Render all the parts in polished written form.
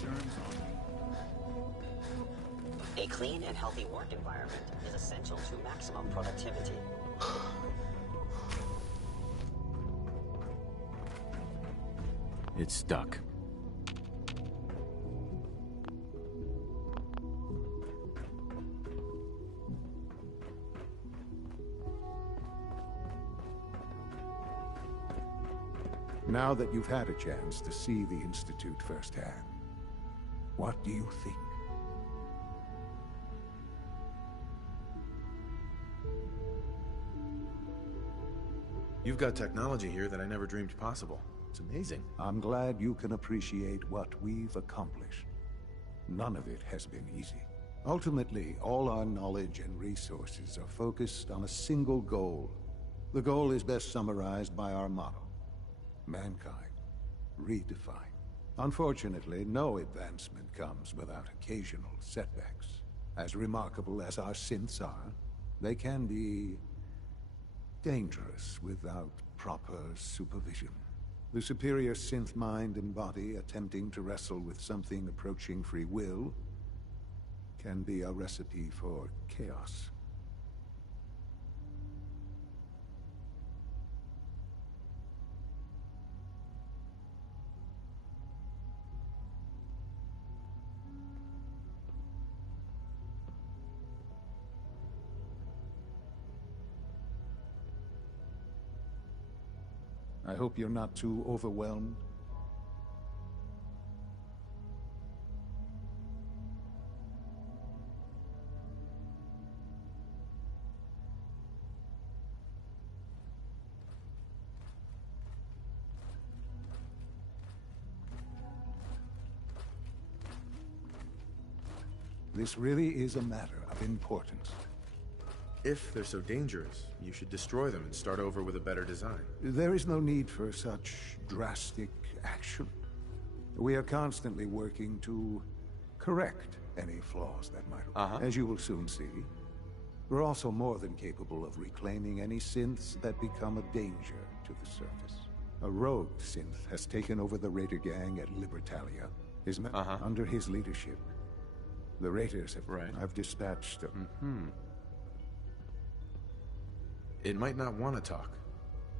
germs on me. A clean and healthy work environment is essential to maximum productivity. It's stuck. Now that you've had a chance to see the Institute firsthand, what do you think? You've got technology here that I never dreamed possible. It's amazing. I'm glad you can appreciate what we've accomplished. None of it has been easy. Ultimately, all our knowledge and resources are focused on a single goal. The goal is best summarized by our motto: mankind, redefined. Unfortunately, no advancement comes without occasional setbacks. As remarkable as our synths are, they can be dangerous without proper supervision. The superior synth mind and body attempting to wrestle with something approaching free will can be a recipe for chaos. I hope you're not too overwhelmed. This really is a matter of importance. If they're so dangerous, you should destroy them and start over with a better design. There is no need for such drastic action. We are constantly working to correct any flaws that might, as you will soon see. We're also more than capable of reclaiming any synths that become a danger to the surface. A rogue synth has taken over the Raider gang at Libertalia. Under his leadership, the Raiders have... I've dispatched them. It might not want to talk.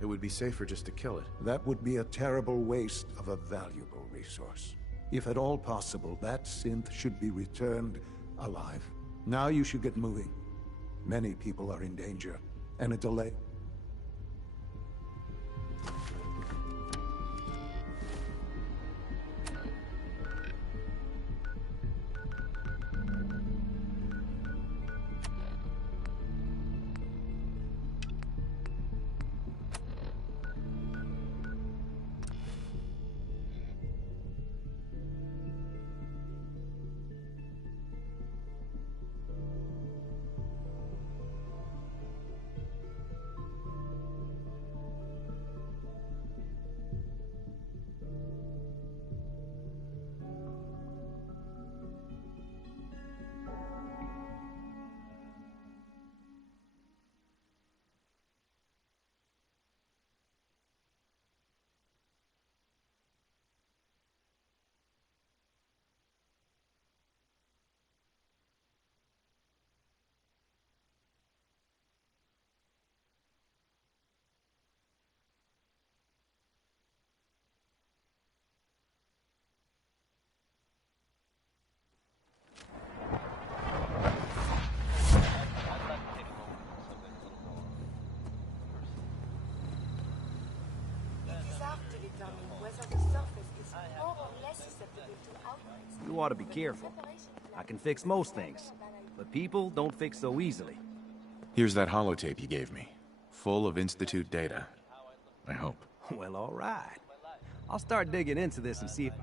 It would be safer just to kill it. That would be a terrible waste of a valuable resource. If at all possible, that synth should be returned alive. Now you should get moving. Many people are in danger, and a delay... You ought to be careful. I can fix most things, but people don't fix so easily. Here's that holotape you gave me, full of Institute data. I hope. Well, all right. I'll start digging into this and see if...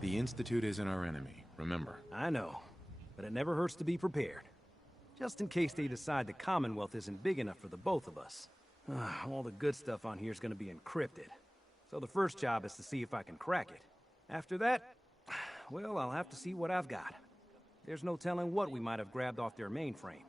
The Institute isn't our enemy, remember. I know, but it never hurts to be prepared. Just in case they decide the Commonwealth isn't big enough for the both of us. All the good stuff on here is going to be encrypted. So the first job is to see if I can crack it. After that, well, I'll have to see what I've got. There's no telling what we might have grabbed off their mainframe.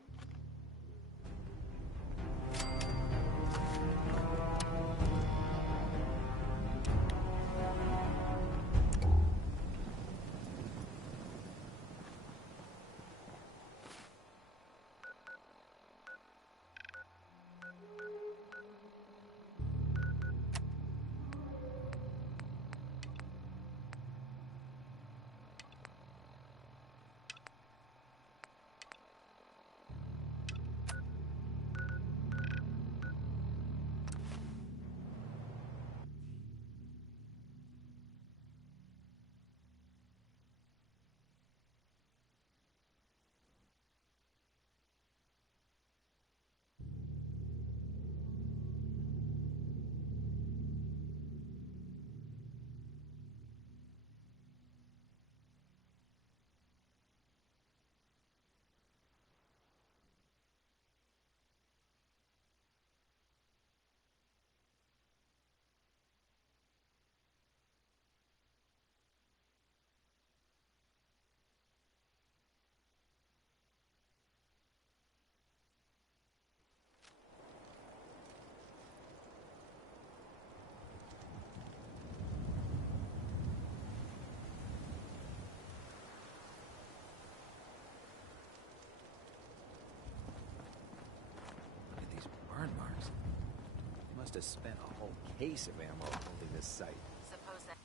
Must have spent a whole case of ammo holding this site. Suppose that...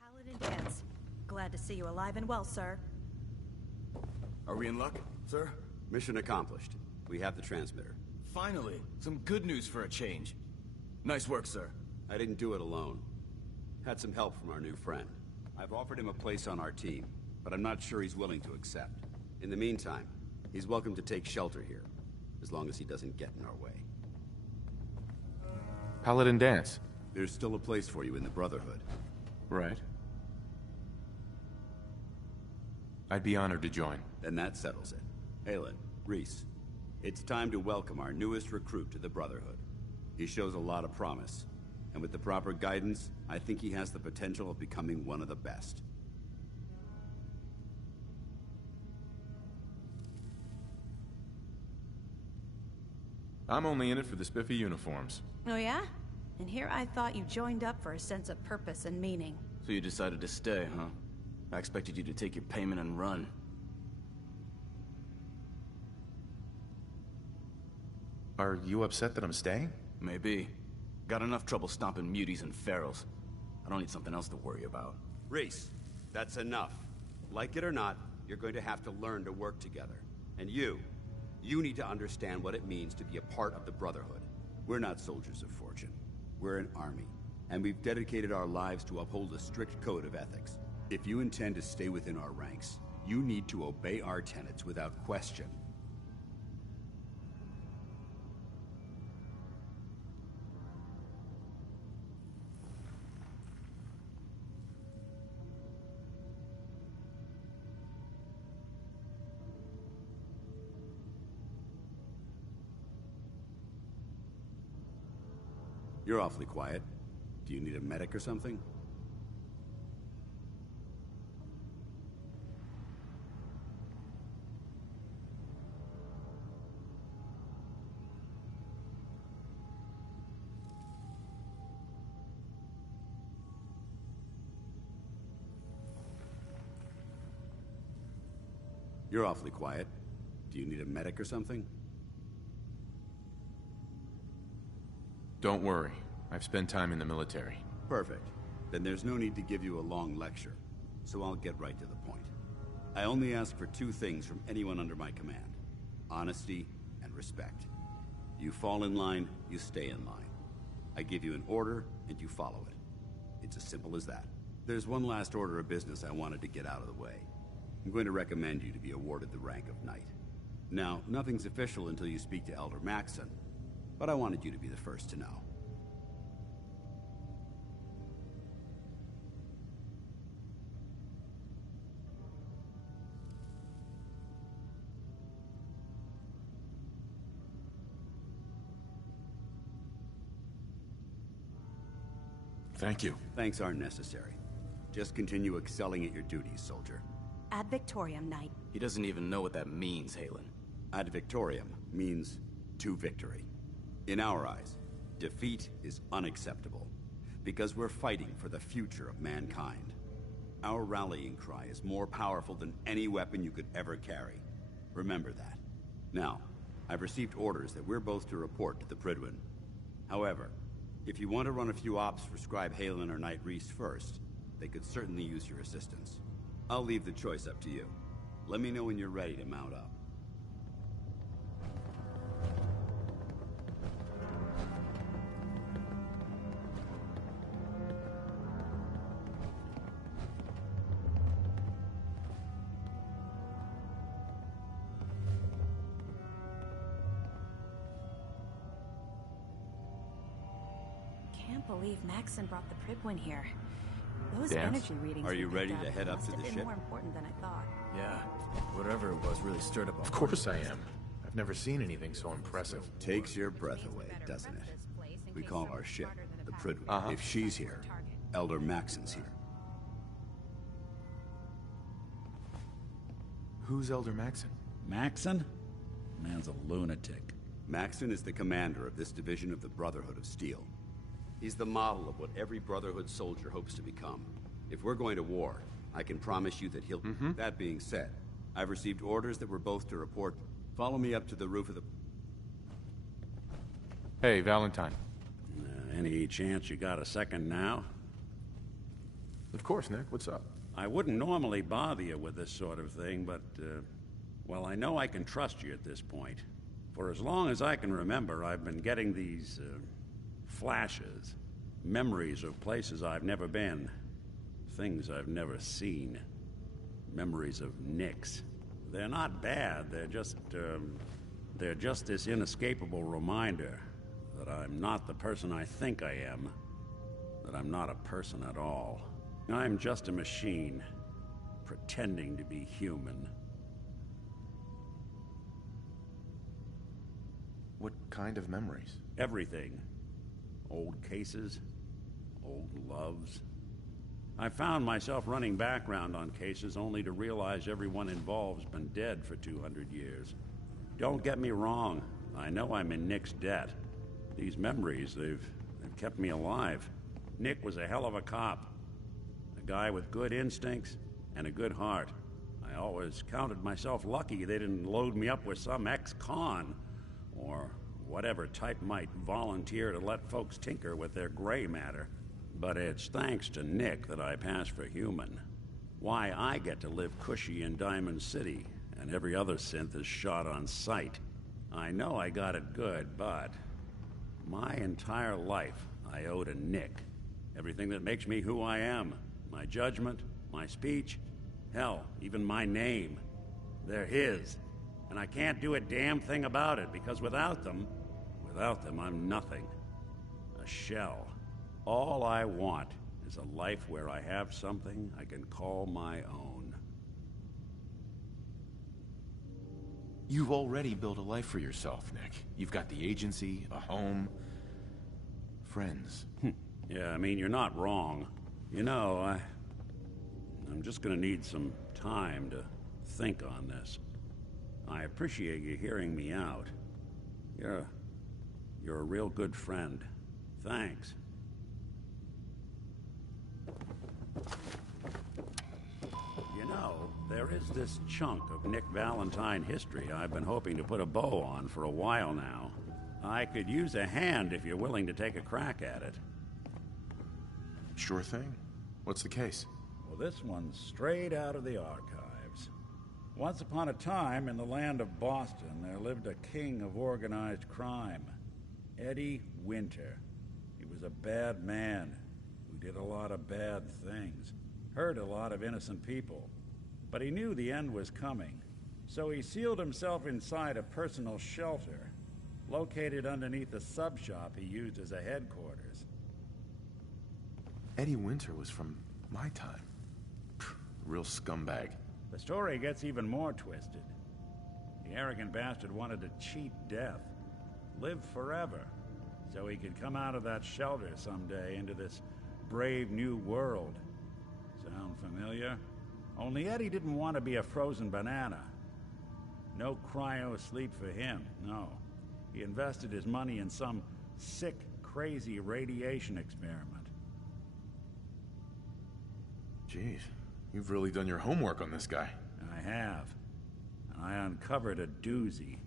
Paladin Dance. Glad to see you alive and well, sir. Are we in luck, sir? Mission accomplished. We have the transmitter. Finally, some good news for a change. Nice work, sir. I didn't do it alone. Had some help from our new friend. I've offered him a place on our team, but I'm not sure he's willing to accept. In the meantime, he's welcome to take shelter here, as long as he doesn't get in our way. Paladin Dance. There's still a place for you in the Brotherhood. Right. I'd be honored to join. Then that settles it. Halen, Reese, it's time to welcome our newest recruit to the Brotherhood. He shows a lot of promise, and with the proper guidance, I think he has the potential of becoming one of the best. I'm only in it for the spiffy uniforms. Oh yeah? And here I thought you joined up for a sense of purpose and meaning. So you decided to stay, huh? I expected you to take your payment and run. Are you upset that I'm staying? Maybe. Got enough trouble stomping muties and ferals. I don't need something else to worry about. Reese, that's enough. Like it or not, you're going to have to learn to work together. And you need to understand what it means to be a part of the Brotherhood. We're not soldiers of fortune. We're an army, and we've dedicated our lives to uphold a strict code of ethics. If you intend to stay within our ranks, you need to obey our tenets without question. You're awfully quiet. Do you need a medic or something? You're awfully quiet. Do you need a medic or something? Don't worry. I've spent time in the military. Perfect. Then there's no need to give you a long lecture, so I'll get right to the point. I only ask for two things from anyone under my command: honesty and respect. You fall in line, you stay in line. I give you an order, and you follow it. It's as simple as that. There's one last order of business I wanted to get out of the way. I'm going to recommend you to be awarded the rank of Knight. Now, nothing's official until you speak to Elder Maxson, but I wanted you to be the first to know. Thank you. Thanks aren't necessary. Just continue excelling at your duties, soldier. Ad Victoriam, Knight. He doesn't even know what that means, Halen. Ad Victoriam means to victory. In our eyes, defeat is unacceptable, because we're fighting for the future of mankind. Our rallying cry is more powerful than any weapon you could ever carry. Remember that. Now, I've received orders that we're both to report to the Prydwen. However, if you want to run a few ops for Scribe Halen or Knight Reese first, they could certainly use your assistance. I'll leave the choice up to you. Let me know when you're ready to mount up. Can't believe Maxson brought the Prydwen here. Those Dance? energy readings. Are you we picked ready to up head up must to have the been ship? more important than I thought. Yeah, whatever it was really stirred up. Of course I am. I've never seen anything so impressive. Takes your breath away, doesn't it? We call our ship the Prydwen. Uh-huh. If she's here, Elder Maxson's here. Who's Elder Maxson? Maxson? Man's a lunatic. Maxson is the commander of this division of the Brotherhood of Steel. He's the model of what every Brotherhood soldier hopes to become. If we're going to war, I can promise you that he'll... That being said, I've received orders that we're both to report. Follow me up to the roof of the... Hey, Valentine. Any chance you got a second now? Of course, Nick. What's up? I wouldn't normally bother you with this sort of thing, but, well, I know I can trust you at this point. For as long as I can remember, I've been getting these, flashes. Memories of places I've never been. Things I've never seen. Memories of Nicks. They're not bad, they're just this inescapable reminder that I'm not the person I think I am. That I'm not a person at all. I'm just a machine, pretending to be human. What kind of memories? Everything. Old cases, old loves. I found myself running background on cases only to realize everyone involved's been dead for 200 years. Don't get me wrong, I know I'm in Nick's debt. These memories, they've kept me alive. Nick was a hell of a cop. A guy with good instincts and a good heart. I always counted myself lucky they didn't load me up with some ex-con, or whatever type might volunteer to let folks tinker with their gray matter. But it's thanks to Nick that I pass for human. Why I get to live cushy in Diamond City, and every other synth is shot on sight. I know I got it good, but my entire life I owe to Nick. Everything that makes me who I am. My judgment, my speech, hell, even my name. They're his. And I can't do a damn thing about it, because without them, I'm nothing. A shell. All I want is a life where I have something I can call my own. You've already built a life for yourself, Nick. You've got the agency, a home, friends. Yeah, I mean, you're not wrong. You know, I'm just gonna need some time to think on this. I appreciate you hearing me out. You're a real good friend. Thanks. You know, there is this chunk of Nick Valentine history I've been hoping to put a bow on for a while now. I could use a hand if you're willing to take a crack at it. Sure thing. What's the case? Well, this one's straight out of the archives. Once upon a time, in the land of Boston, there lived a king of organized crime. Eddie Winter. He was a bad man who did a lot of bad things. Hurt a lot of innocent people. But he knew the end was coming. So he sealed himself inside a personal shelter, located underneath a sub-shop he used as a headquarters. Eddie Winter was from my time. Real scumbag. The story gets even more twisted. The arrogant bastard wanted to cheat death, live forever, so he could come out of that shelter someday into this brave new world. Sound familiar? Only Eddie didn't want to be a frozen banana. No cryo sleep for him, no. He invested his money in some sick, crazy radiation experiment. Jeez, you've really done your homework on this guy. I have. And I uncovered a doozy.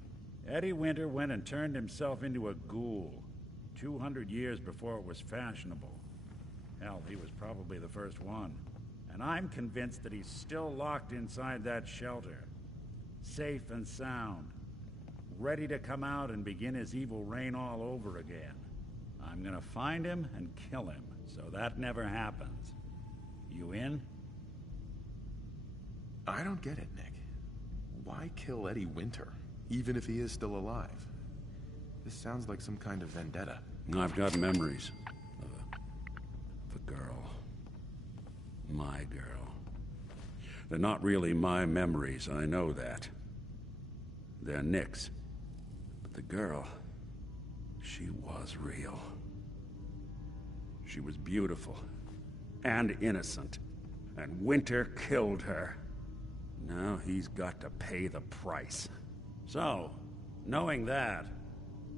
Eddie Winter went and turned himself into a ghoul, 200 years before it was fashionable. Hell, he was probably the first one. And I'm convinced that he's still locked inside that shelter. Safe and sound. Ready to come out and begin his evil reign all over again. I'm gonna find him and kill him, so that never happens. You in? I don't get it, Nick. Why kill Eddie Winter, even if he is still alive? This sounds like some kind of vendetta. I've got memories of a girl. My girl. They're not really my memories, I know that. They're Nick's. But the girl, she was real. She was beautiful and innocent, and Winter killed her. Now he's got to pay the price. So, knowing that,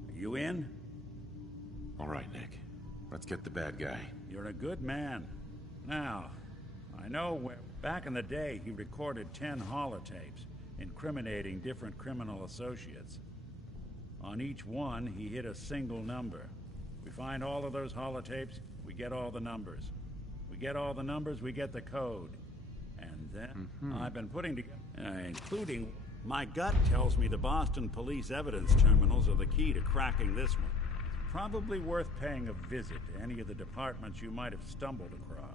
are you in? All right, Nick. Let's get the bad guy. You're a good man. Now, I know back in the day he recorded 10 holotapes, incriminating different criminal associates. On each one, he hit a single number. We find all of those holotapes, we get all the numbers. We get all the numbers, we get the code. And then I've been putting together, including... My gut tells me the Boston Police Evidence Terminals are the key to cracking this one. Probably worth paying a visit to any of the departments you might have stumbled across.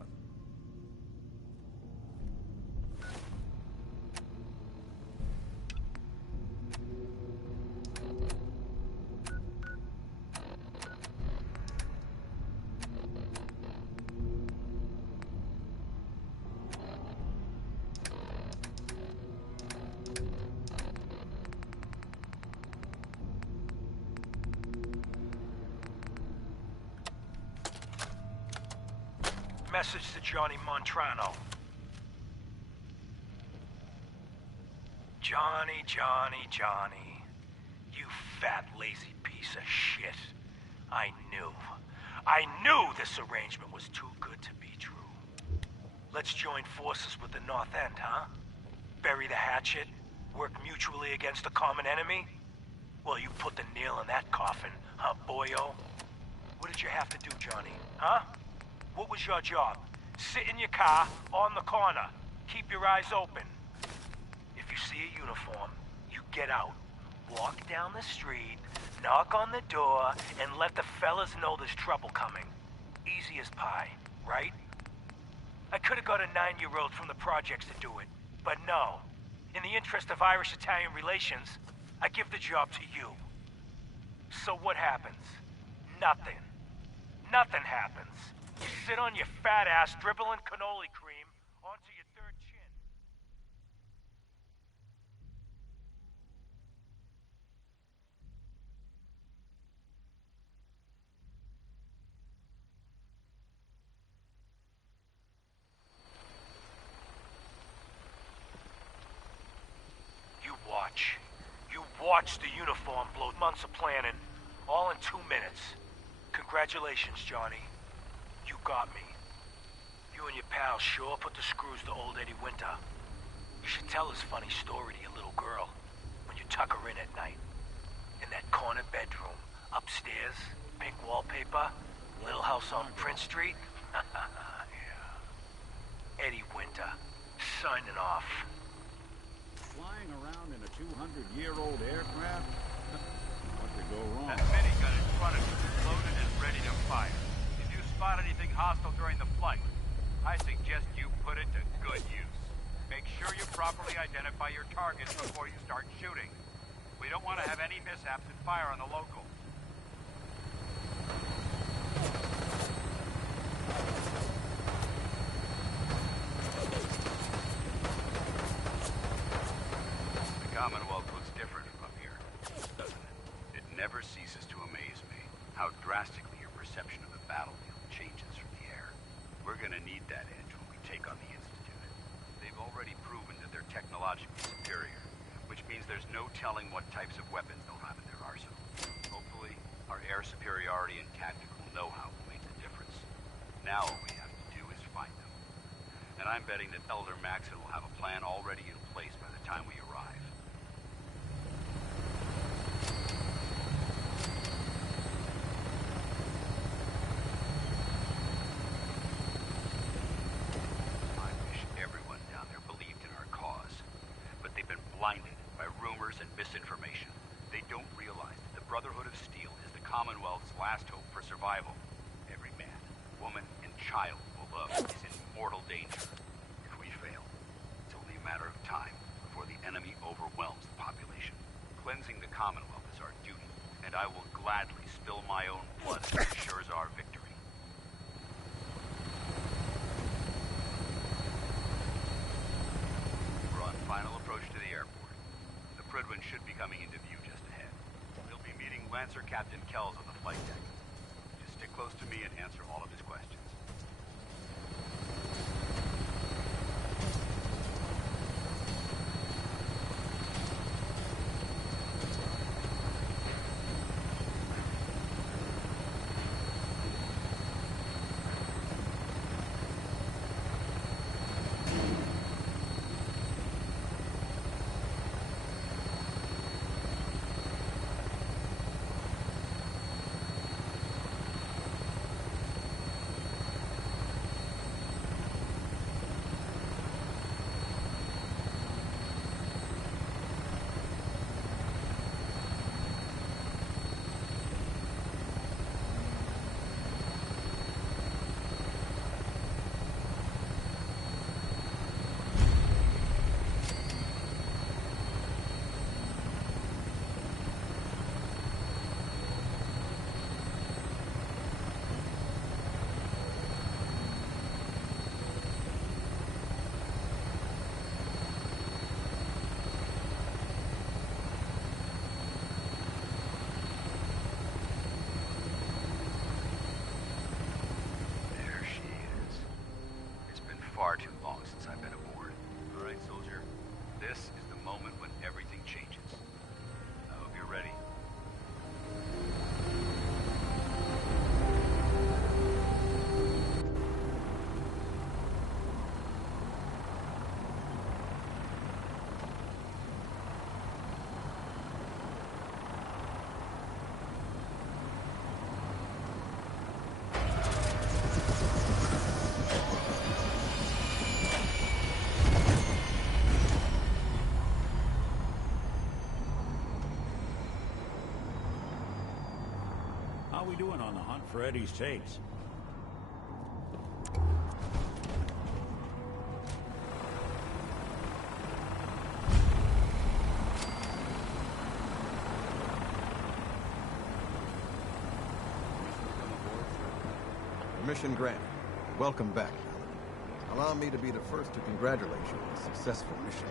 Message to Johnny Montrano. Johnny. You fat, lazy piece of shit. I knew this arrangement was too good to be true. Let's join forces with the North End, huh? Bury the hatchet? Work mutually against the common enemy? Well, you put the nail in that coffin, huh, boyo? What did you have to do, Johnny? Huh? What was your job? Sit in your car, on the corner. Keep your eyes open. If you see a uniform, you get out. Walk down the street, knock on the door, and let the fellas know there's trouble coming. Easy as pie, right? I could have got a 9-year-old from the projects to do it, but no. In the interest of Irish-Italian relations, I give the job to you. So what happens? Nothing. Nothing happens. You sit on your fat ass dribbling cannoli cream onto your third chin. You watch the uniform blow. Months of planning, all in 2 minutes. Congratulations, Johnny. You got me. You and your pals sure put the screws to old Eddie Winter. You should tell his funny story to your little girl when you tuck her in at night. In that corner bedroom, upstairs, pink wallpaper, little house on Prince Street. Yeah. Eddie Winter, signing off. Flying around in a 200-year-old aircraft? What could go wrong? That minigun in front of you is loaded and ready to fire. If you spot anything hostile during the flight, I suggest you put it to good use. Make sure you properly identify your targets before you start shooting. We don't want to have any mishaps and fire on the local. The Commonwealth looks different from up here, doesn't it? It never ceases to amaze me how drastically your perception of the battlefield changes from the air. We're gonna need that edge when we take on the Institute. They've already proven that they're technologically superior, which means there's no telling what types of weapons they'll have in their arsenal. Hopefully, our air superiority and tactical know-how will make the difference. Now all we have to do is find them. And I'm betting that Elder Maxon will have a plan already in place by the time we arrive. I wish everyone down there believed in our cause, but they've been blinded by rumors and misinformation. They don't realize that the Brotherhood of Steel is the Commonwealth's last hope for survival. Every man, woman, and child below is in mortal danger. If we fail, it's only a matter of time before the enemy overwhelms the population. Cleansing the Commonwealth is our duty, and I will gladly spill my own blood if it ensures our victory. We're on final approach to the airport. The Prydwen should be coming into view just ahead. We'll be meeting Lancer Captain Kells on the flight deck. Just stick close to me and answer all of his questions. This is the moment when everything changes. I hope you're ready. How we doing on the hunt for Eddie's tapes? Permission granted. Welcome back, Paladin. Allow me to be the first to congratulate you on a successful mission.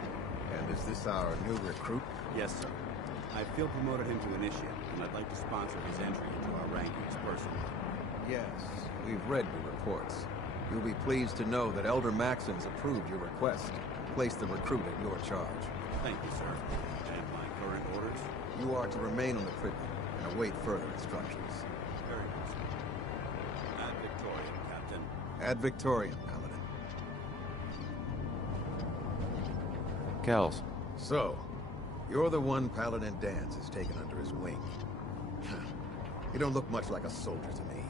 And is this our new recruit? Yes, sir. I field promoted him to initiate, and I'd like to sponsor his entry into our rankings personally. Yes, we've read your reports. You'll be pleased to know that Elder Maxon's approved your request. Place the recruit at your charge. Thank you, sir. And my current orders? You are to remain on the prison and await further instructions. Very good, sir. Ad Victoriam, Captain. Ad Victoriam, Paladin. Kells. So, you're the one Paladin Danse has taken under his wing. You don't look much like a soldier to me.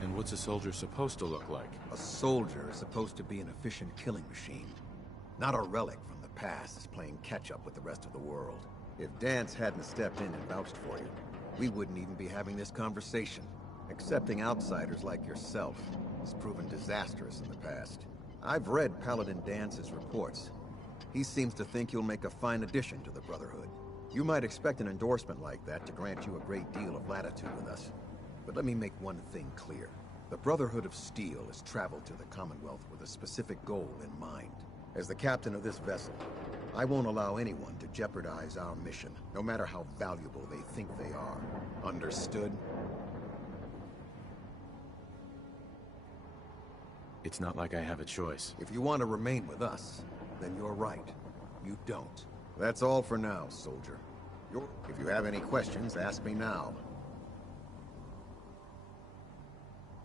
And what's a soldier supposed to look like? A soldier is supposed to be an efficient killing machine. Not a relic from the past playing catch-up with the rest of the world. If Danse hadn't stepped in and vouched for you, we wouldn't even be having this conversation. Accepting outsiders like yourself has proven disastrous in the past. I've read Paladin Dance's reports. He seems to think you'll make a fine addition to the Brotherhood. You might expect an endorsement like that to grant you a great deal of latitude with us. But let me make one thing clear. The Brotherhood of Steel has traveled to the Commonwealth with a specific goal in mind. As the captain of this vessel, I won't allow anyone to jeopardize our mission, no matter how valuable they think they are. Understood? It's not like I have a choice. If you want to remain with us, then you're right. You don't. That's all for now, soldier. If you have any questions, ask me now.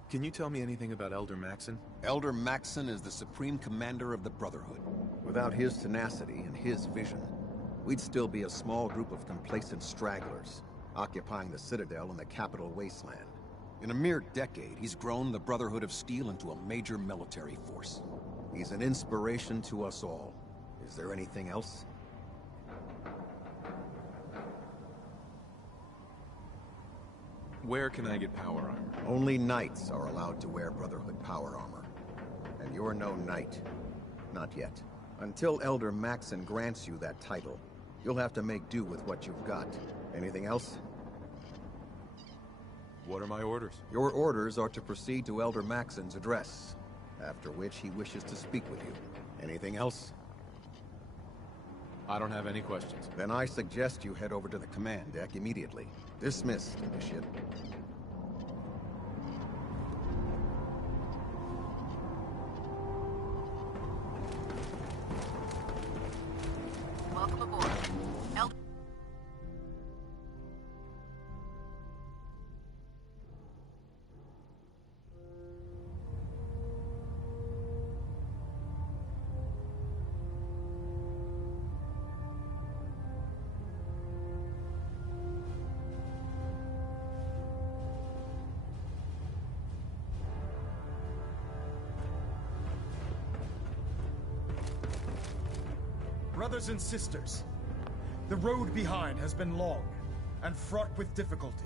Can you tell me anything about Elder Maxon? Elder Maxon is the supreme commander of the Brotherhood. Without his tenacity and his vision, we'd still be a small group of complacent stragglers, occupying the Citadel in the capital wasteland. In a mere decade, he's grown the Brotherhood of Steel into a major military force. He's an inspiration to us all. Is there anything else? Where can I get power armor? Only knights are allowed to wear Brotherhood power armor. And you're no knight. Not yet. Until Elder Maxon grants you that title, you'll have to make do with what you've got. Anything else? What are my orders? Your orders are to proceed to Elder Maxon's address, after which he wishes to speak with you. Anything else? I don't have any questions. Then I suggest you head over to the command deck immediately. Dismissed, Initiate. Welcome aboard. Brothers and sisters, the road behind has been long and fraught with difficulty.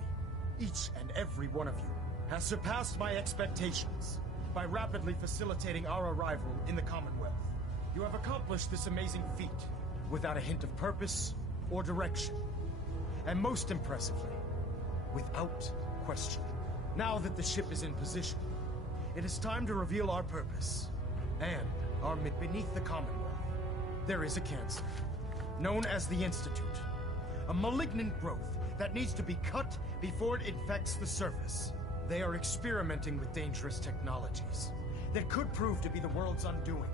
Each and every one of you has surpassed my expectations by rapidly facilitating our arrival in the Commonwealth. You have accomplished this amazing feat without a hint of purpose or direction. And most impressively, without question. Now that the ship is in position, it is time to reveal our purpose and our beneath the Commonwealth. There is a cancer, known as the Institute. A malignant growth that needs to be cut before it infects the surface. They are experimenting with dangerous technologies. that could prove to be the world's undoing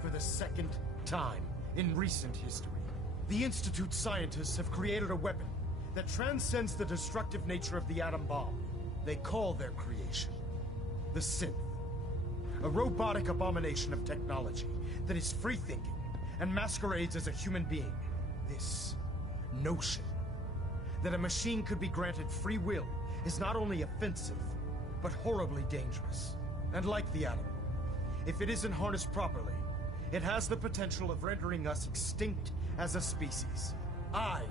for the second time in recent history. The Institute scientists have created a weapon that transcends the destructive nature of the atom bomb. They call their creation the synth. A robotic abomination of technology that is free-thinking and masquerades as a human being. This notion that a machine could be granted free will is not only offensive, but horribly dangerous. And like the atom, if it isn't harnessed properly, it has the potential of rendering us extinct as a species. I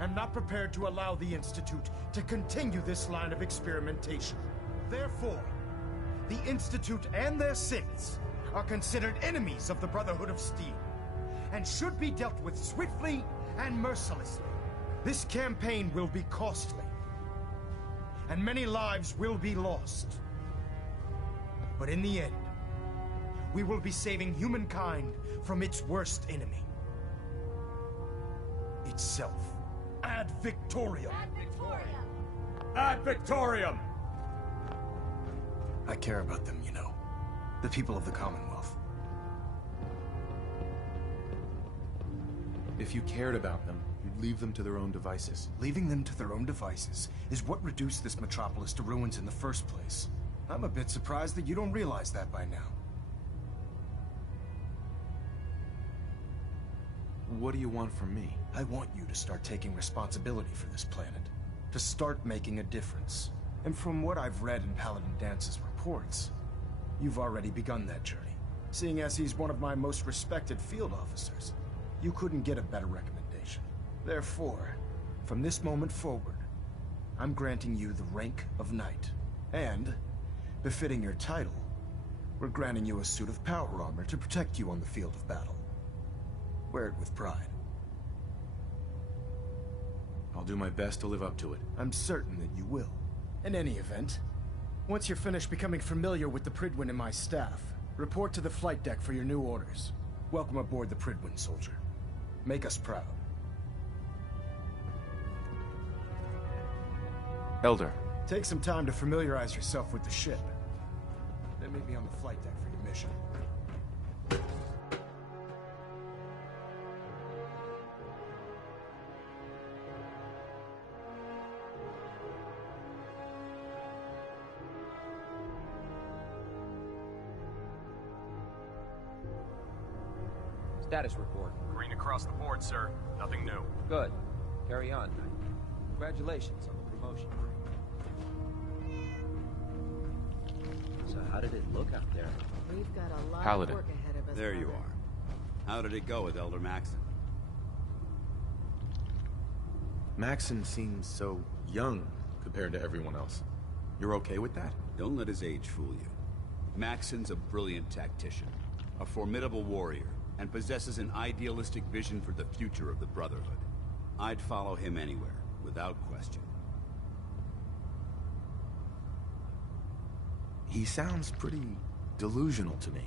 am not prepared to allow the Institute to continue this line of experimentation. Therefore, the Institute and their synths are considered enemies of the Brotherhood of Steel, and should be dealt with swiftly and mercilessly. This campaign will be costly, and many lives will be lost. But in the end, we will be saving humankind from its worst enemy. Itself. Ad Victoriam! Ad Victoriam! Ad Victoriam! I care about them, you know. The people of the Commonwealth. If you cared about them, you'd leave them to their own devices. Leaving them to their own devices is what reduced this metropolis to ruins in the first place. I'm a bit surprised that you don't realize that by now. What do you want from me? I want you to start taking responsibility for this planet. To start making a difference. And from what I've read in Paladin Dance's reports, you've already begun that journey. Seeing as he's one of my most respected field officers, you couldn't get a better recommendation. Therefore, from this moment forward, I'm granting you the rank of Knight. And, befitting your title, we're granting you a suit of power armor to protect you on the field of battle. Wear it with pride. I'll do my best to live up to it. I'm certain that you will. In any event, once you're finished becoming familiar with the Pridwin and my staff, report to the flight deck for your new orders. Welcome aboard the Pridwin, soldier. Make us proud. Elder. Take some time to familiarize yourself with the ship. Then meet me on the flight deck for your mission. Status report. Green across the board, sir. Nothing new. Good. Carry on, Knight. Congratulations on the promotion. So how did it look out there? We've got a lot Paladin. of work ahead of us. There you are. How did it go with Elder Maxon? Maxon seems so young compared to everyone else. You're okay with that? Don't let his age fool you. Maxon's a brilliant tactician, a formidable warrior, and possesses an idealistic vision for the future of the Brotherhood. I'd follow him anywhere, without question. He sounds pretty delusional to me.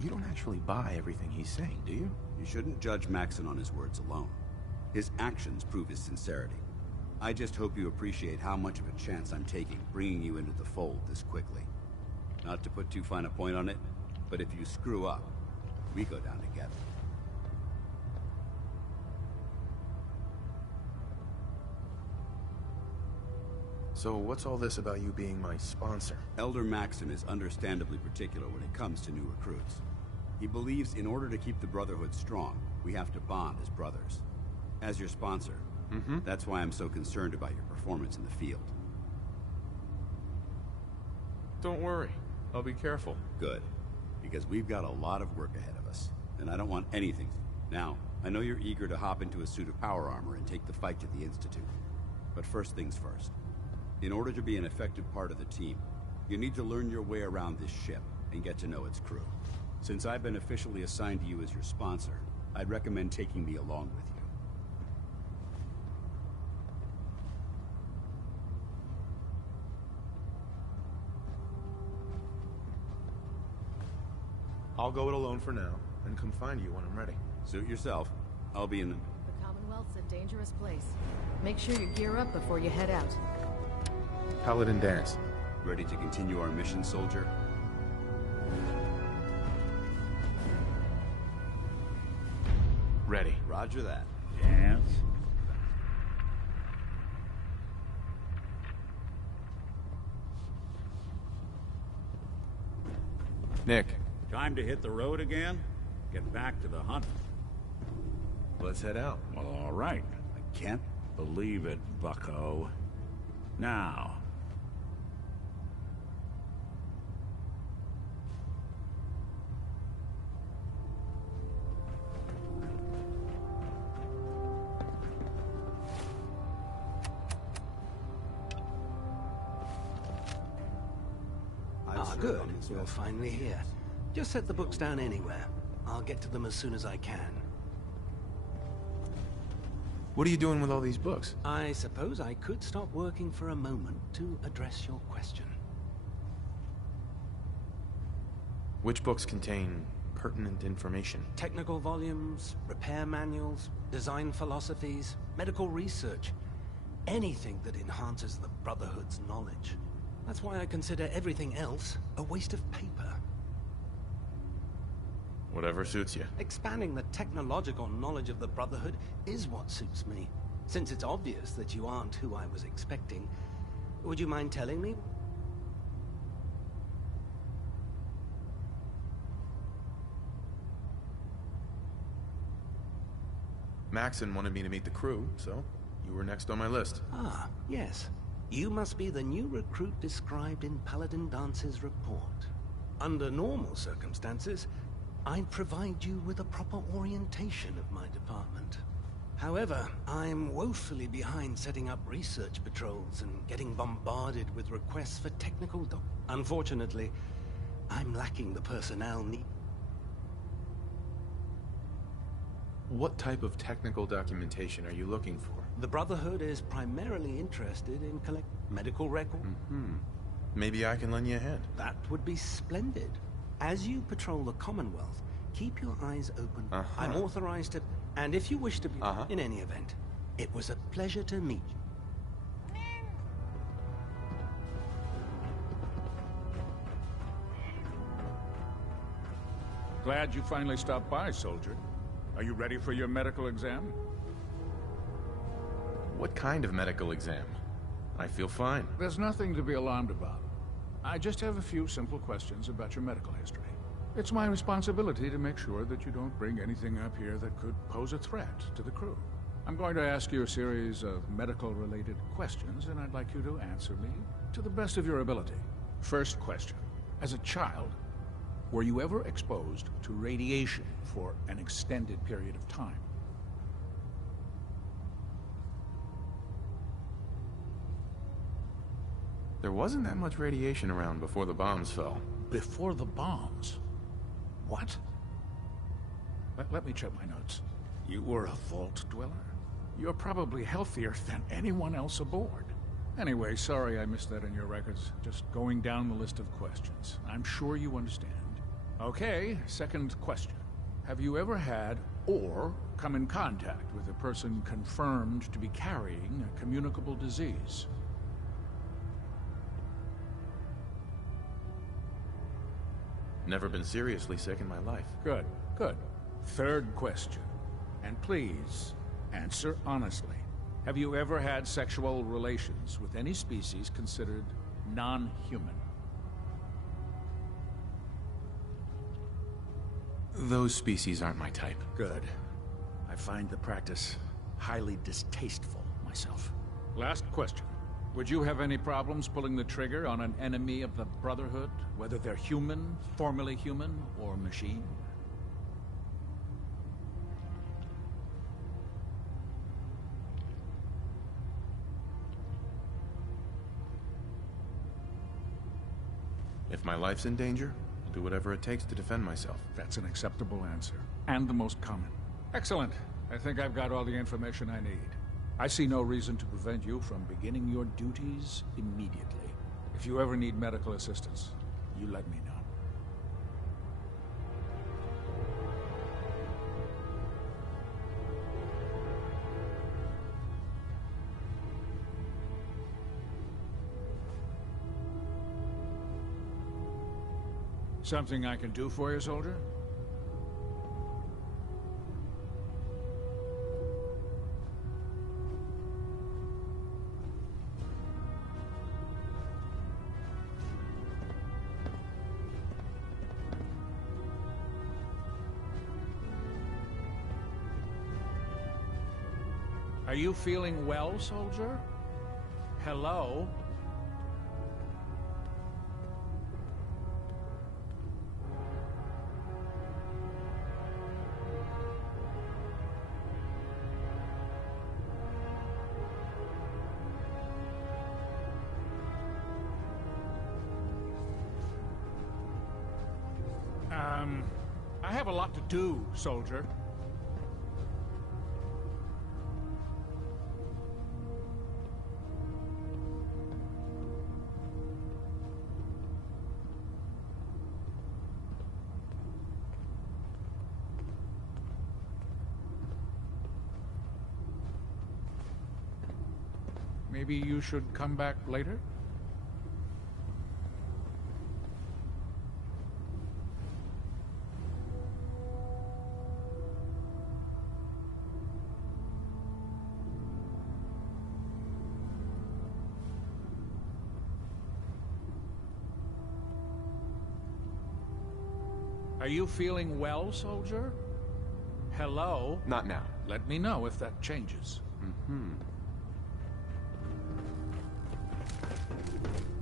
You don't actually buy everything he's saying, do you? You shouldn't judge Maxon on his words alone. His actions prove his sincerity. I just hope you appreciate how much of a chance I'm taking bringing you into the fold this quickly. Not to put too fine a point on it, but if you screw up, we go down together. So what's all this about you being my sponsor? Elder Maxon is understandably particular when it comes to new recruits. He believes in order to keep the Brotherhood strong, we have to bond as brothers. As your sponsor, that's why I'm so concerned about your performance in the field. Don't worry. I'll be careful. Good. Because we've got a lot of work ahead of us, and I don't want anything. Now, I know you're eager to hop into a suit of power armor and take the fight to the Institute. But first things first. In order to be an effective part of the team, you need to learn your way around this ship and get to know its crew. Since I've been officially assigned to you as your sponsor, I'd recommend taking me along with you. I'll go it alone for now, and come find you when I'm ready. Suit yourself. I'll be in... The Commonwealth's a dangerous place. Make sure you gear up before you head out. Paladin Dance. Ready to continue our mission, soldier? Ready. Roger that. Yes. Nick. Time to hit the road again? Get back to the hunt? Let's head out. Well, all right. I can't believe it, bucko. Now. Ah, good. You're finally here. Just set the books down anywhere. I'll get to them as soon as I can. What are you doing with all these books? I suppose I could stop working for a moment to address your question. Which books contain pertinent information? Technical volumes, repair manuals, design philosophies, medical research. Anything that enhances the Brotherhood's knowledge. That's why I consider everything else a waste of paper. Whatever suits you. Expanding the technological knowledge of the Brotherhood is what suits me. Since it's obvious that you aren't who I was expecting, would you mind telling me? Maxon wanted me to meet the crew, so you were next on my list. Ah, yes. You must be the new recruit described in Paladin Dance's report. Under normal circumstances, I'd provide you with a proper orientation of my department. However, I'm woefully behind setting up research patrols and getting bombarded with requests for technical Unfortunately, I'm lacking the personnel need. What type of technical documentation are you looking for? The Brotherhood is primarily interested in collecting medical records. Maybe I can lend you a hand. That would be splendid. As you patrol the Commonwealth, keep your eyes open. I'm authorized to... And if you wish to be... In any event, it was a pleasure to meet you. Glad you finally stopped by, soldier. Are you ready for your medical exam? What kind of medical exam? I feel fine. There's nothing to be alarmed about. I just have a few simple questions about your medical history. It's my responsibility to make sure that you don't bring anything up here that could pose a threat to the crew. I'm going to ask you a series of medical-related questions, and I'd like you to answer me to the best of your ability. First question. As a child, were you ever exposed to radiation for an extended period of time? There wasn't that much radiation around before the bombs fell. Before the bombs? What? Let me check my notes. You were a vault dweller? You're probably healthier than anyone else aboard. Anyway, sorry I missed that in your records. Just going down the list of questions. I'm sure you understand. Okay, second question. Have you ever had or come in contact with a person confirmed to be carrying a communicable disease? Never been seriously sick in my life. Good, good. Third question. And please, answer honestly. Have you ever had sexual relations with any species considered non-human? Those species aren't my type. Good. I find the practice highly distasteful myself. Last question. Would you have any problems pulling the trigger on an enemy of the Brotherhood, whether they're human, formerly human, or machine? If my life's in danger, I'll do whatever it takes to defend myself. That's an acceptable answer, and the most common. Excellent. I think I've got all the information I need. I see no reason to prevent you from beginning your duties immediately. If you ever need medical assistance, you let me know. Something I can do for you, soldier? Are you feeling well, soldier? Hello? I have a lot to do, soldier. Maybe you should come back later? Are you feeling well, soldier? Hello? Not now. Let me know if that changes. Mm-hmm.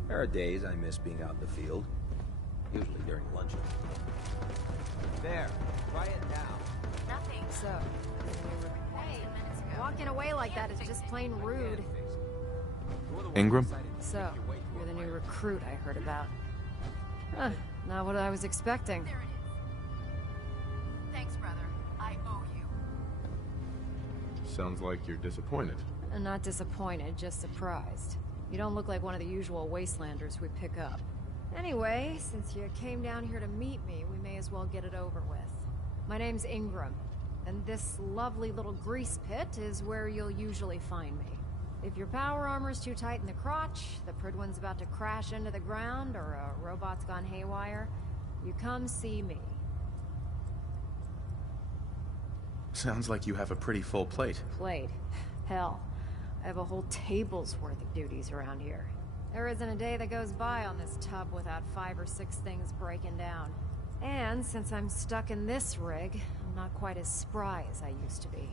There are days I miss being out in the field. Usually during lunchtime. There. Quiet now. Nothing. So, hey, walking away like that is just plain rude. Ingram? So, you're the new recruit I heard about. Huh, not what I was expecting. There it is. Thanks, brother. I owe you. Sounds like you're disappointed. I'm not disappointed, just surprised. You don't look like one of the usual wastelanders we pick up. Anyway, since you came down here to meet me, we may as well get it over with. My name's Ingram, and this lovely little grease pit is where you'll usually find me. If your power armor's too tight in the crotch, the Pridwin's about to crash into the ground, or a robot's gone haywire, you come see me. Sounds like you have a pretty full plate. Plate? Hell, I have a whole table's worth of duties around here. There isn't a day that goes by on this tub without 5 or 6 things breaking down. And since I'm stuck in this rig, I'm not quite as spry as I used to be.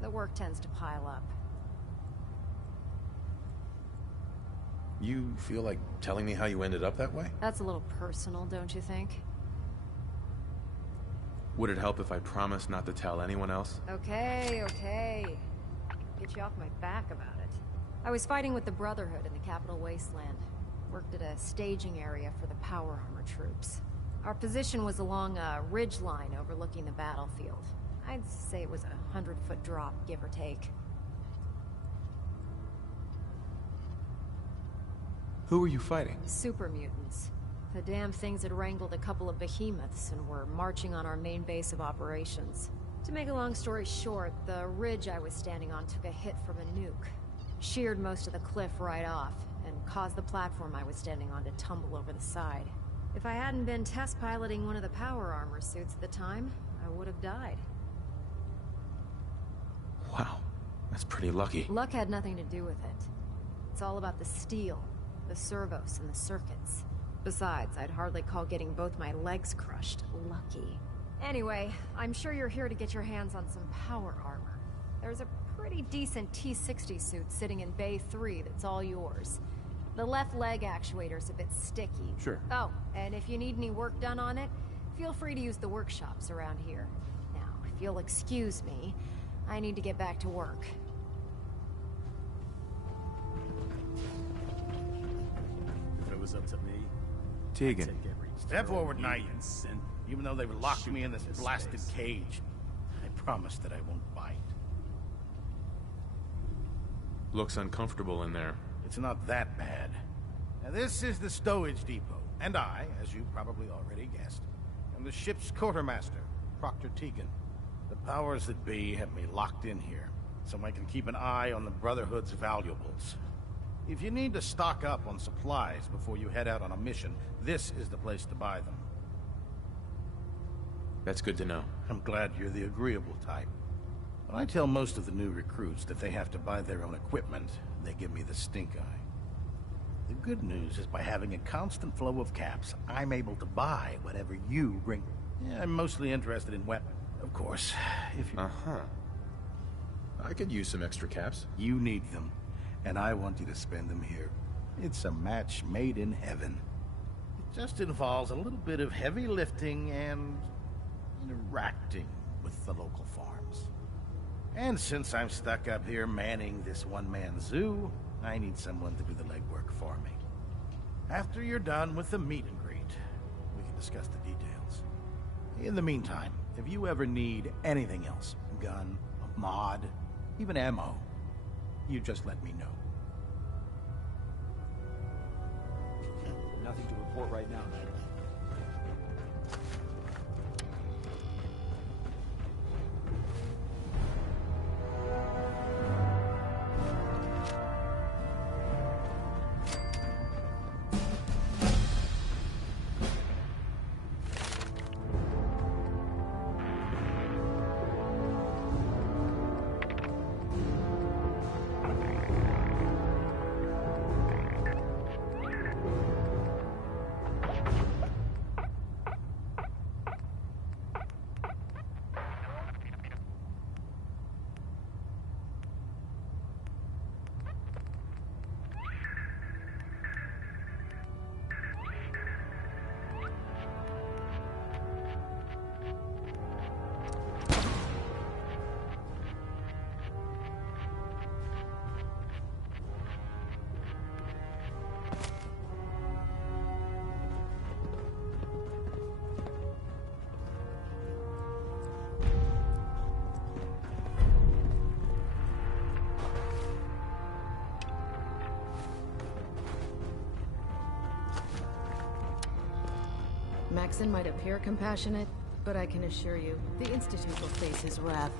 The work tends to pile up. You feel like telling me how you ended up that way? That's a little personal, don't you think? Would it help if I promised not to tell anyone else? Okay, okay. Get you off my back about it. I was fighting with the Brotherhood in the Capital Wasteland. Worked at a staging area for the power armor troops. Our position was along a ridge line overlooking the battlefield. I'd say it was a 100-foot drop, give or take. Who were you fighting? Super mutants. The damn things had wrangled a couple of behemoths and were marching on our main base of operations. To make a long story short, the ridge I was standing on took a hit from a nuke. Sheared most of the cliff right off, and caused the platform I was standing on to tumble over the side. If I hadn't been test piloting one of the power armor suits at the time, I would have died. Wow, that's pretty lucky. Luck had nothing to do with it. It's all about the steel, the servos, and the circuits. Besides, I'd hardly call getting both my legs crushed lucky. Anyway, I'm sure you're here to get your hands on some power armor. There's a pretty decent T-60 suit sitting in Bay 3 that's all yours. The left leg actuator's a bit sticky. Sure. Oh, and if you need any work done on it, feel free to use the workshops around here. Now, if you'll excuse me, I need to get back to work. If it was up to me, Tegan. Step forward, Knight. Even though they've locked me in this blasted cage, I promise that I won't bite. Looks uncomfortable in there. It's not that bad. Now, this is the stowage depot, and I, as you probably already guessed, am the ship's quartermaster, Proctor Tegan. The powers that be have me locked in here, so I can keep an eye on the Brotherhood's valuables. If you need to stock up on supplies before you head out on a mission, this is the place to buy them. That's good to know. I'm glad you're the agreeable type. When I tell most of the new recruits that they have to buy their own equipment, they give me the stink eye. The good news is by having a constant flow of caps, I'm able to buy whatever you bring. Yeah, I'm mostly interested in weapons, of course. If you... I could use some extra caps. You need them, and I want you to spend them here. It's a match made in heaven. It just involves a little bit of heavy lifting and interacting with the local farms. And since I'm stuck up here manning this one-man zoo, I need someone to do the legwork for me. After you're done with the meet and greet, we can discuss the details. In the meantime, if you ever need anything else, a gun, a mod, even ammo, you just let me know. Nothing to report right now, man. Maxon might appear compassionate, but I can assure you, the Institute will face his wrath.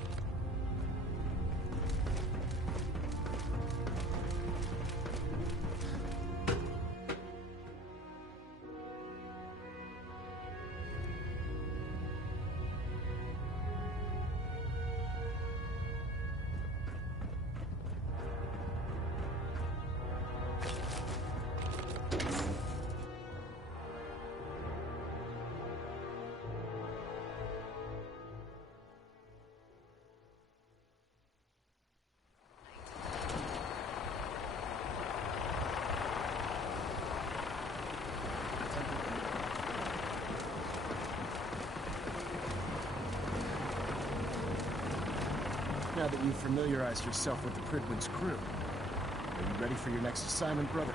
Now that you've familiarized yourself with the Pridwin's crew, are you ready for your next assignment, brother?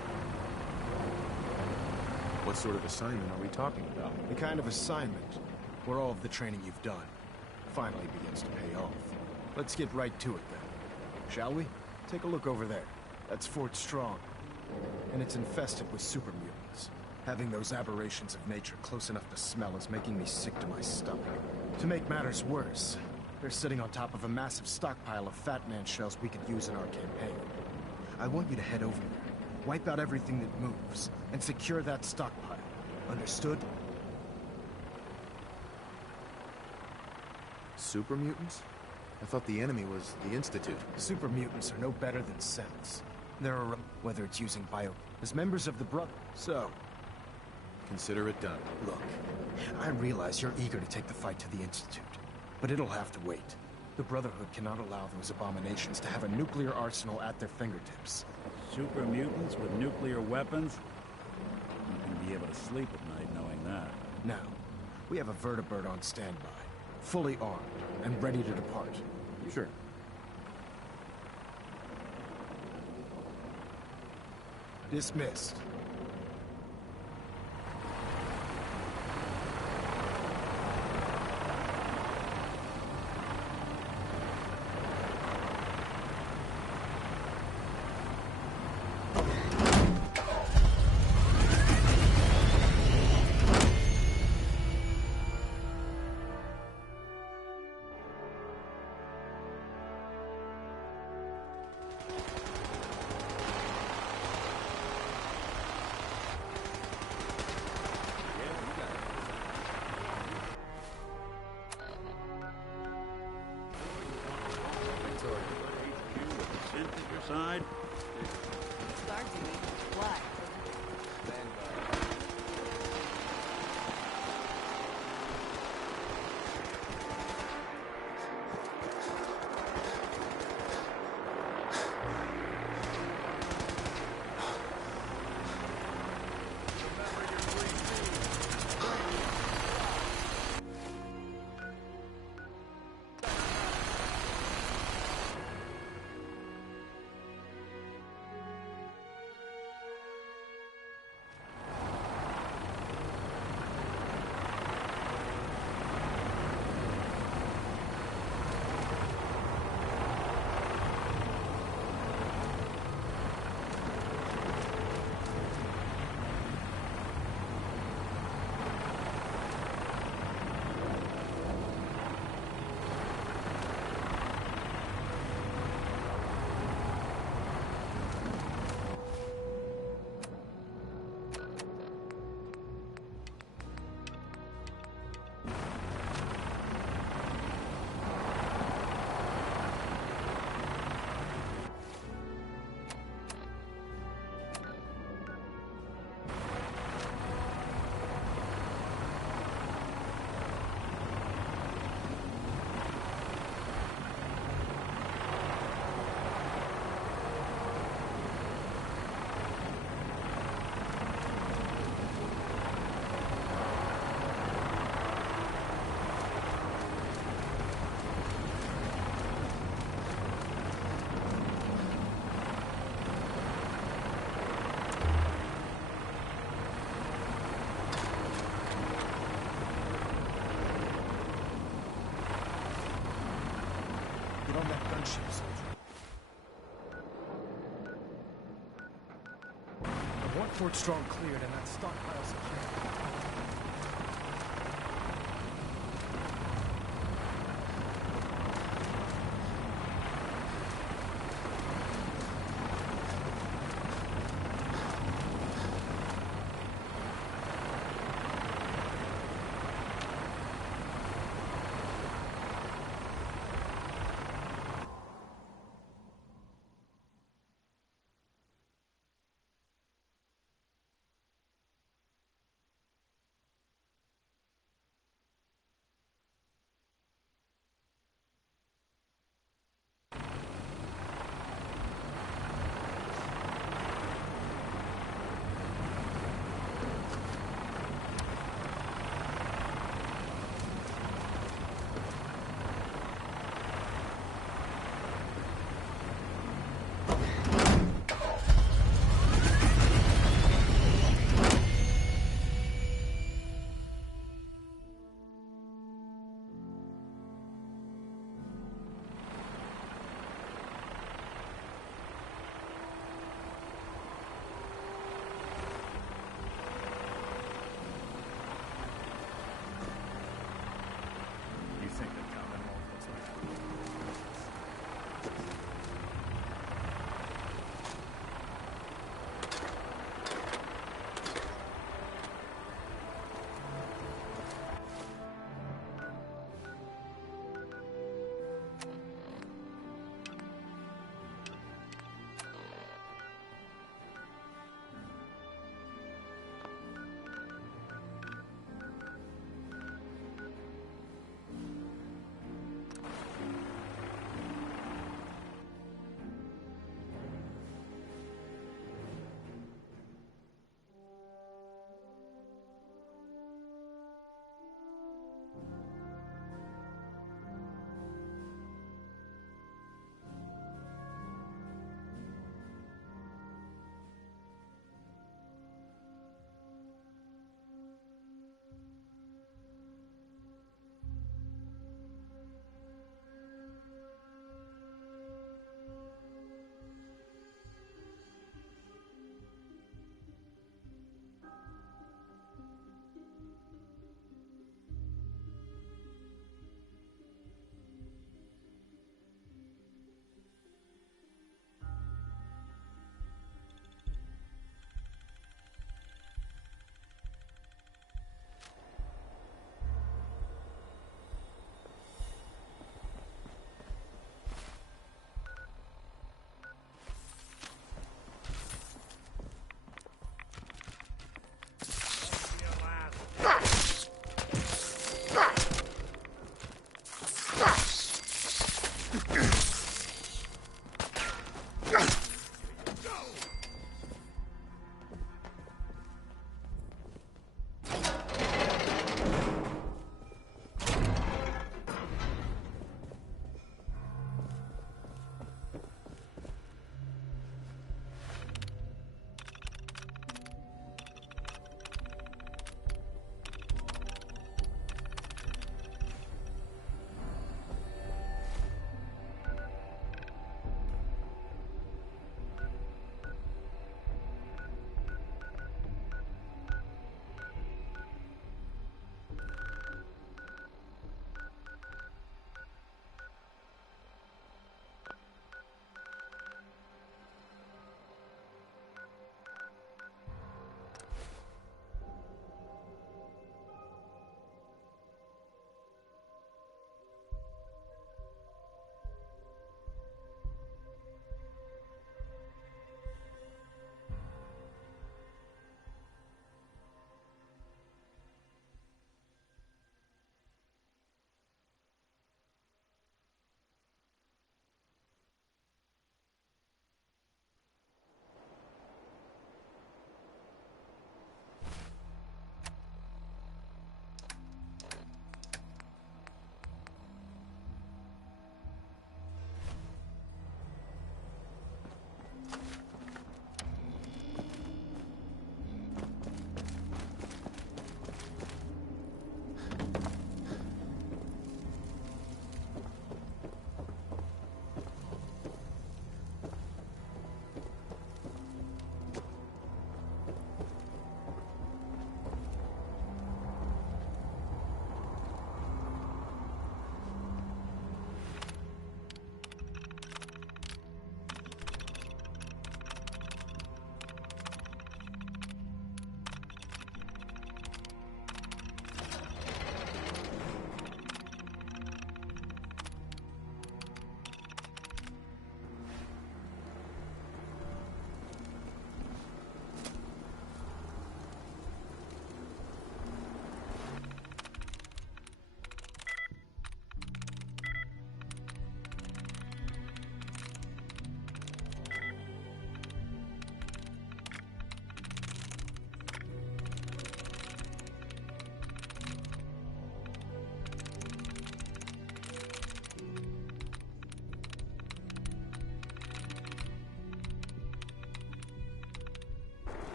What sort of assignment are we talking about? The kind of assignment where all of the training you've done finally begins to pay off. Let's get right to it then. Shall we? Take a look over there. That's Fort Strong. And it's infested with super mutants. Having those aberrations of nature close enough to smell is making me sick to my stomach. To make matters worse, they're sitting on top of a massive stockpile of Fat Man shells we could use in our campaign. I want you to head over there, wipe out everything that moves, and secure that stockpile. Understood? Super mutants? I thought the enemy was the Institute. Super mutants are no better than Sentinels. They're whether it's using bio... as members of the So... Consider it done. Look, I realize you're eager to take the fight to the Institute. But it'll have to wait. The Brotherhood cannot allow those abominations to have a nuclear arsenal at their fingertips. Super mutants with nuclear weapons? You can be able to sleep at night knowing that. Now, we have a vertibird on standby, fully armed and ready to depart. Sure. Dismissed. Side. What? Good ship, soldier. I want Fort Strong cleared and that stockpile secured.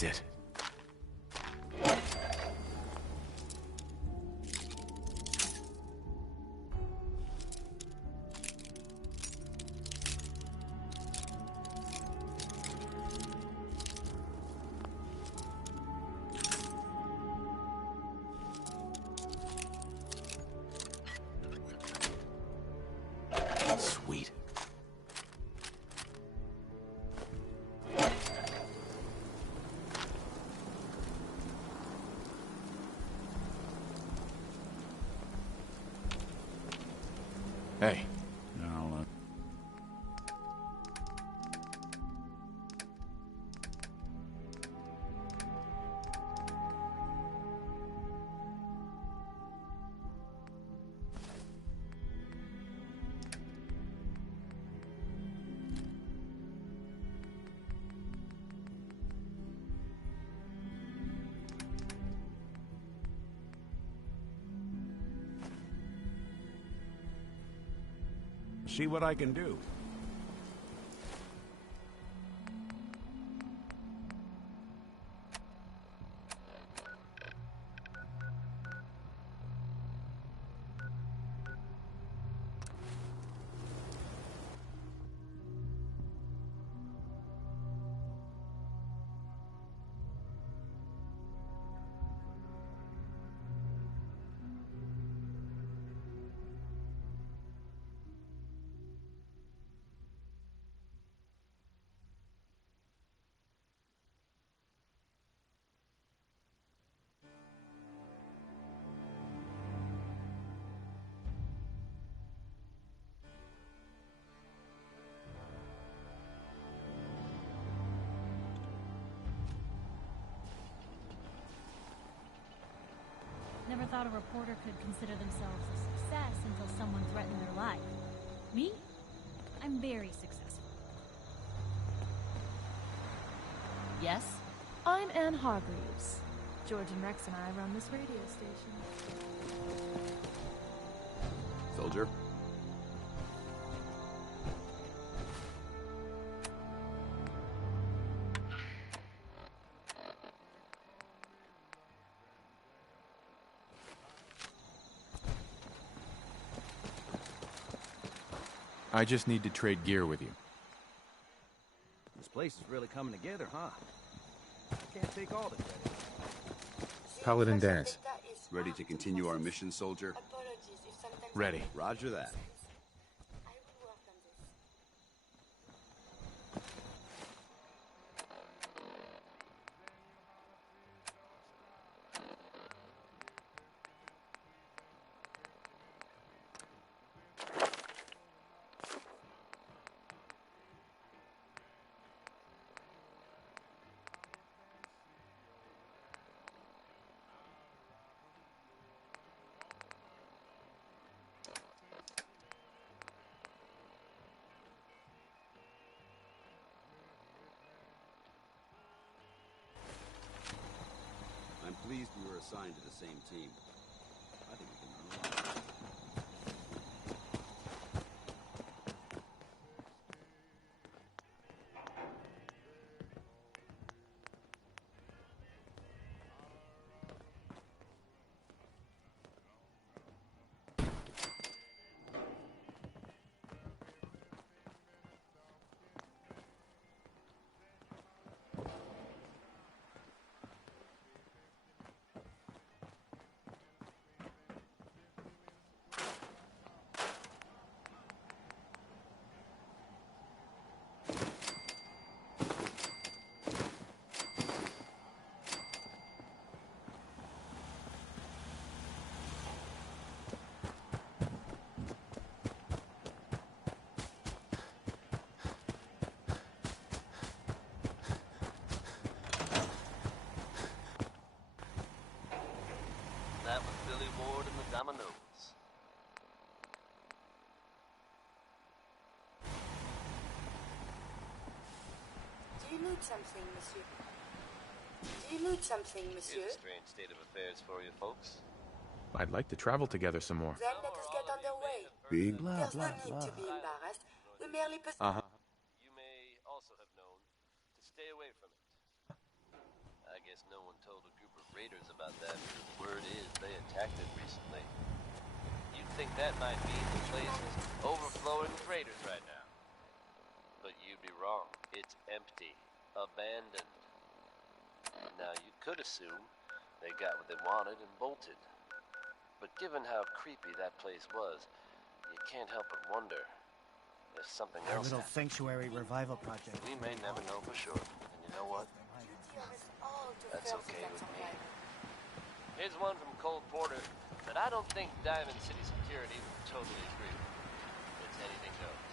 That's it. Sweet. Hey. I'll, see what I can do. Never thought a reporter could consider themselves a success until someone threatened their life. Me? I'm very successful. Yes? I'm Anne Hargreaves. George and Rex and I run this radio station. Soldier? I just need to trade gear with you. This place is really coming together, huh? Can't take all the credit. Paladin Dance. Ready to continue our mission, soldier? Ready. Roger that. I'm pleased we were assigned to the same team. I think we can learn a lot. That was Billy Ward and the Dominoes. Do you need something, monsieur? Do you need something, monsieur? It's a strange state of affairs for you folks. I'd like to travel together some more. Then let us get underway. Big There's no need to be embarrassed. We merely Uh-huh. You may also have known to stay away from it. no one told a group of raiders about that because word is they attacked it recently. You'd think that might mean the place is overflowing with raiders right now. But you'd be wrong. It's empty. Abandoned. Now, you could assume they got what they wanted and bolted. But given how creepy that place was, you can't help but wonder if something Our else little happened. sanctuary revival project. We may never know for sure. And you know what? That's okay with me. Here's one from Cole Porter that I don't think Diamond City Security would totally agree with. It's anything goes.